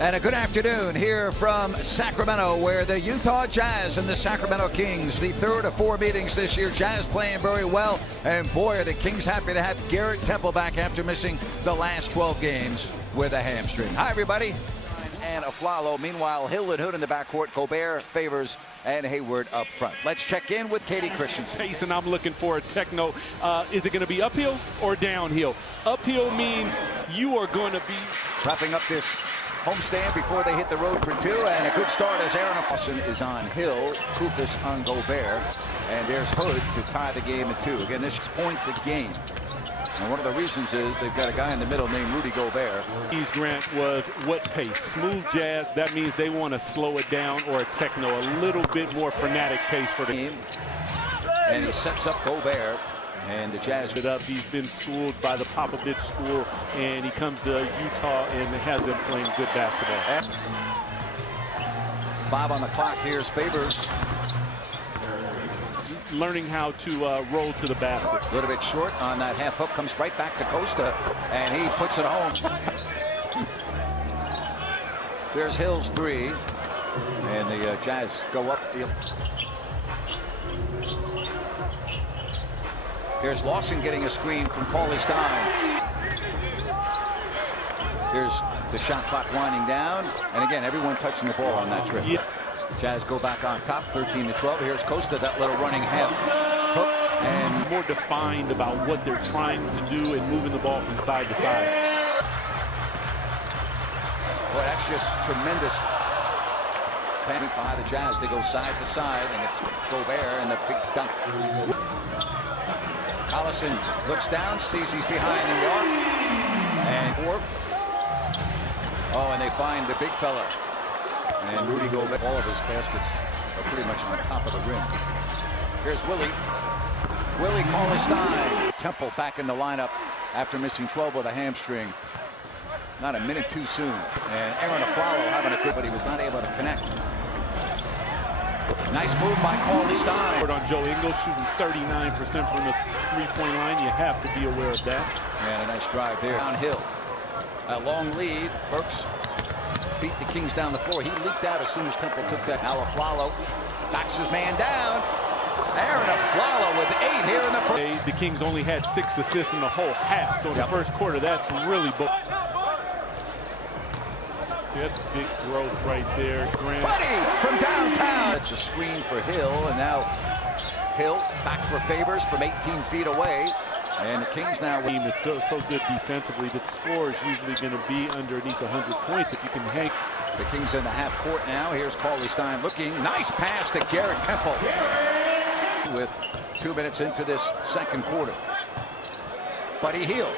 And a good afternoon here from Sacramento, where the Utah Jazz and the Sacramento Kings, the third of four meetings this year. Jazz playing very well, and boy, are the Kings happy to have Garrett Temple back after missing the last 12 games with a hamstring. Hi, everybody. And Aflalo. Meanwhile, Hill and Hood in the backcourt. Gobert, Favors, and Hayward up front. Let's check in with Katie Christensen. Pace, and I'm looking for a techno. Is it going to be uphill or downhill? Uphill means you are going to be wrapping up this homestand before they hit the road for two, and a good start as Aaron Wilson is on Hill, Kupis on Gobert, and there's Hood to tie the game at 2. Again, this is points a game. And one of the reasons is they've got a guy in the middle named Rudy Gobert. Grant was what pace? Smooth jazz. That means they want to slow it down, or a techno, a little bit more frenetic pace for the game. And he sets up Gobert, and the Jazz it up. He's been schooled by the Popovich school, and he comes to Utah and has them playing good basketball. 5 on the clock. Here's Favors. Learning how to roll to the basket. A little bit short on that half hook, comes right back to Costa, and he puts it home. There's Hill's 3, and the Jazz go up. Here's Lawson getting a screen from Paulie Stein. Here's the shot clock winding down, and again, everyone touching the ball on that trip. Yeah. Jazz go back on top, 13-12. Here's Costa, that little running half hook, and more defined about what they're trying to do and moving the ball from side to side. Boy, that's just tremendous. By the Jazz, they go side to side, and it's Gobert and the big dunk. Collison looks down, sees he's behind the arc, and 4. Oh, and they find the big fella. And Rudy Gobert, all of his baskets are pretty much on top of the rim. Here's Willie. Willie Cauley-Stein. Temple back in the lineup after missing 12 with a hamstring. Not a minute too soon. And Aaron Aflalo having a good, but he was not able to connect. Nice move by Cauley-Stein. On Joe Ingles, shooting 39% from the three-point line. You have to be aware of that. And a nice drive there. Downhill. A long lead. Burks beat the Kings down the floor. He leaked out as soon as Temple took that. Now Aflalo knocks his man down. Aaron Aflalo with 8 here in the first. The Kings only had 6 assists in the whole half, so in the first quarter, that's really that's big growth right there. Grant. Buddy from downtown. It's a screen for Hill, and now Hill back for Favors from 18 feet away. And the Kings now. Team is so good defensively that the score is usually going to be underneath 100 points if you can hang. The Kings in the half court now. Here's Cauley-Stein looking. Nice pass to Garrett Temple. With 2 minutes into this second quarter. Buddy Hield.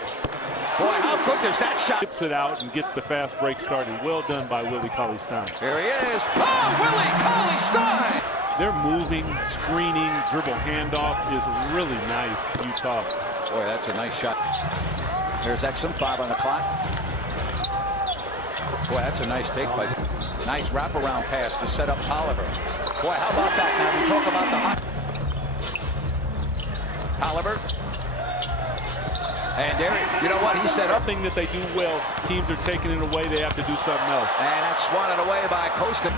Boy, how good does that shot? Tips it out and gets the fast break started. Well done by Willie Cauley-Stein. Here he is. Oh, Willie Cauley-Stein! They're moving, screening, dribble handoff is really nice, Utah. Boy, that's a nice shot. There's Exum, 5 on the clock. Boy, that's a nice take by. Nice wraparound pass to set up Tolliver. Boy, how about that? Now we talk about the hot. Tolliver. And there, you know what? He set up. Thing that they do well. Teams are taking it away. They have to do something else. And that's swatted away by Costa.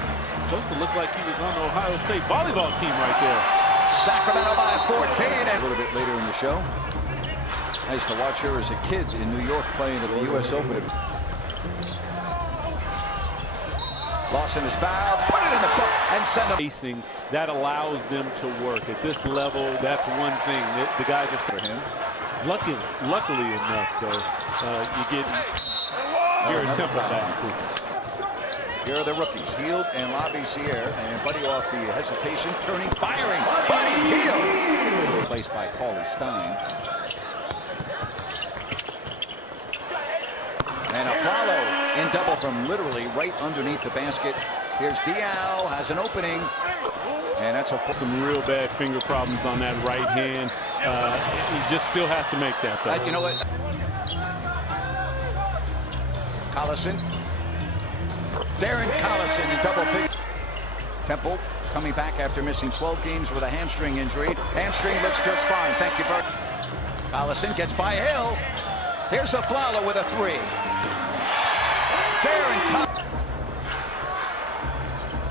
Costa looked like he was on the Ohio State volleyball team right there. Sacramento by 14. And a little bit later in the show. Nice to watch her as a kid in New York playing at the U.S. Open. Lawson is fouled, put it in the book, and send them. Facing that allows them to work at this level. That's one thing. The guy just for him. Luckily enough, though, you get Garrett Temple back. Here are the rookies, Hield and Labissiere, and Buddy off the hesitation, turning, firing. Buddy Hield, replaced by Cauley-Stein. And Aflalo in double from literally right underneath the basket. Here's Dial, has an opening. And that's some real bad finger problems on that right hand. He just still has to make that, though. You know what? Collison. Darren Collison in double figure. Temple coming back after missing 12 games with a hamstring injury. Hamstring looks just fine. Thank you, Bert. Collison gets by Hill. Here's Aflalo with a 3. Darren Collison.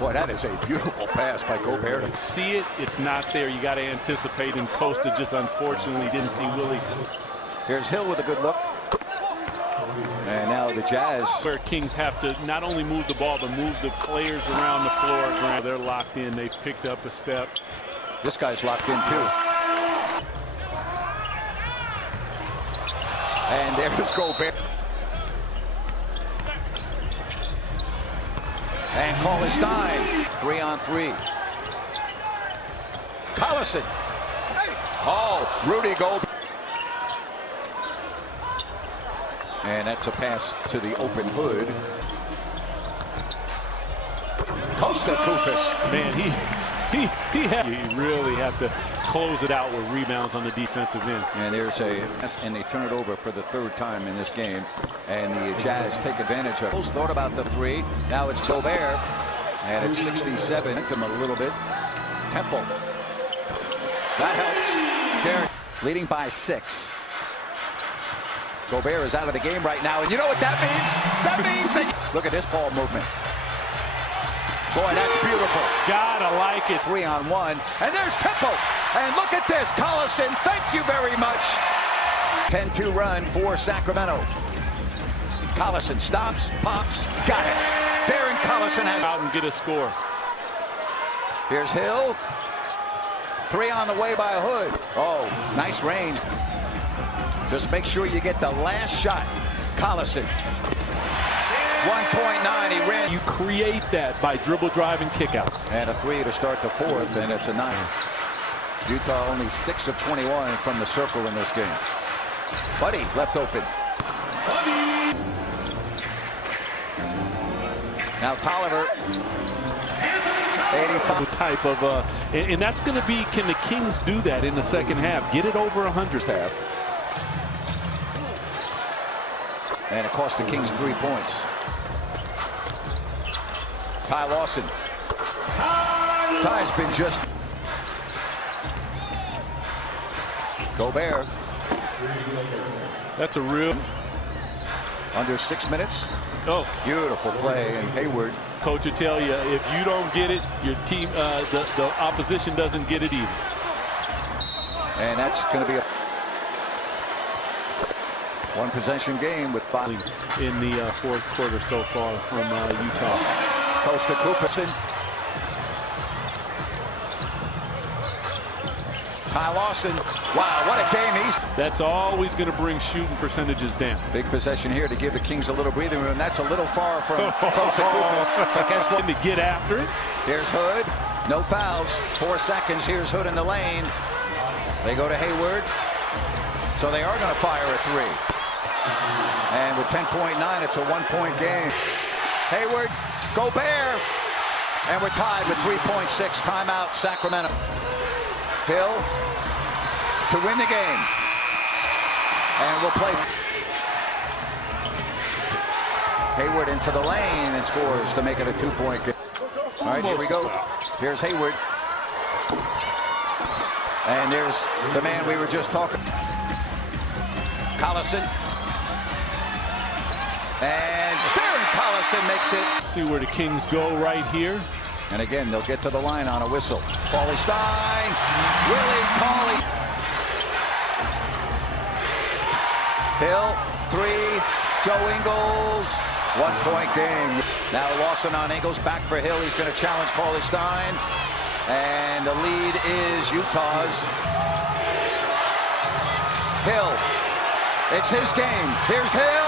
Boy, that is a beautiful pass by Gobert. See it, it's not there. You got to anticipate, and Costa just unfortunately didn't see Willie. Here's Hill with a good look. And now the Jazz. Where Kings have to not only move the ball, but move the players around the floor. They're locked in. They've picked up a step. This guy's locked in too. And there's Gobert. And Cauley Stein, 3-on-3. Collison. Oh, Rudy Gobert. And that's a pass to the open hood. Costa Kufis. Man, you really have to close it out with rebounds on the defensive end. And there's and they turn it over for the third time in this game. And the Jazz take advantage of it. Thought about the three. Now it's Gobert. And it's 67. Hit him a little bit. Temple. That helps. Derek leading by 6. Gobert is out of the game right now. And you know what that means? That means they... Look at this ball movement. Boy, that's beautiful. Gotta like it. 3-on-1. And there's Temple. And look at this. Collison, thank you very much. 10-2 run for Sacramento. Collison stops, pops, got it. Darren Collison has out and get a score. Here's Hill. 3 on the way by Hood. Oh, nice range. Just make sure you get the last shot. Collison. 1.9. He ran. You create that by dribble, drive, and kickouts. And a 3 to start the fourth, and it's a 9. Utah only 6 of 21 from the circle in this game. Buddy left open. Now Tolliver. 85. Type of and that's going to be, can the Kings do that in the second half? Get it over 100. And it cost the Kings 3 points. Ty Lawson. Ty's been just. Gobert. That's a real. Under 6 minutes. Oh, beautiful play, and Hayward. Coach will tell you, if you don't get it, your team, the opposition doesn't get it either. And that's going to be a one possession game with 5 in the fourth quarter so far from Utah. Costa Kufis. Ty Lawson. Wow, what a game. That's always going to bring shooting percentages down. Big possession here to give the Kings a little breathing room. That's a little far from Costa Kufis. To get after it. Here's Hood. No fouls. 4 seconds. Here's Hood in the lane. They go to Hayward. So they are going to fire a 3. And with 10.9, it's a 1-point game. Hayward, Gobert. And we're tied with 3.6. Timeout, Sacramento. Hill to win the game. And we'll play. Hayward into the lane and scores to make it a 2-point game. All right, here we go. Here's Hayward. And there's the man we were just talking. Collison. And Darren Collison makes it. See where the Kings go right here. And again, they'll get to the line on a whistle. Cauley Stein. Willie Cauley. Hill, 3. Joe Ingles. 1-point game. Now Lawson on Ingles. Back for Hill. He's going to challenge Cauley Stein. And the lead is Utah's. Hill. It's his game. Here's Hill.